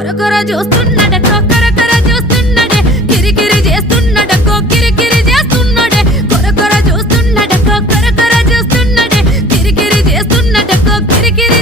కొరకొర చూస్తున్నడకో కరకర చూస్తున్నడే కిరికిరి చేస్తున్నడకో కిరికిరి చేస్తున్నడే కొరకొర చూస్తున్నడకో కరకర చూస్తున్నడే కిరికిరి చేస్తున్నడకో కిరికిరి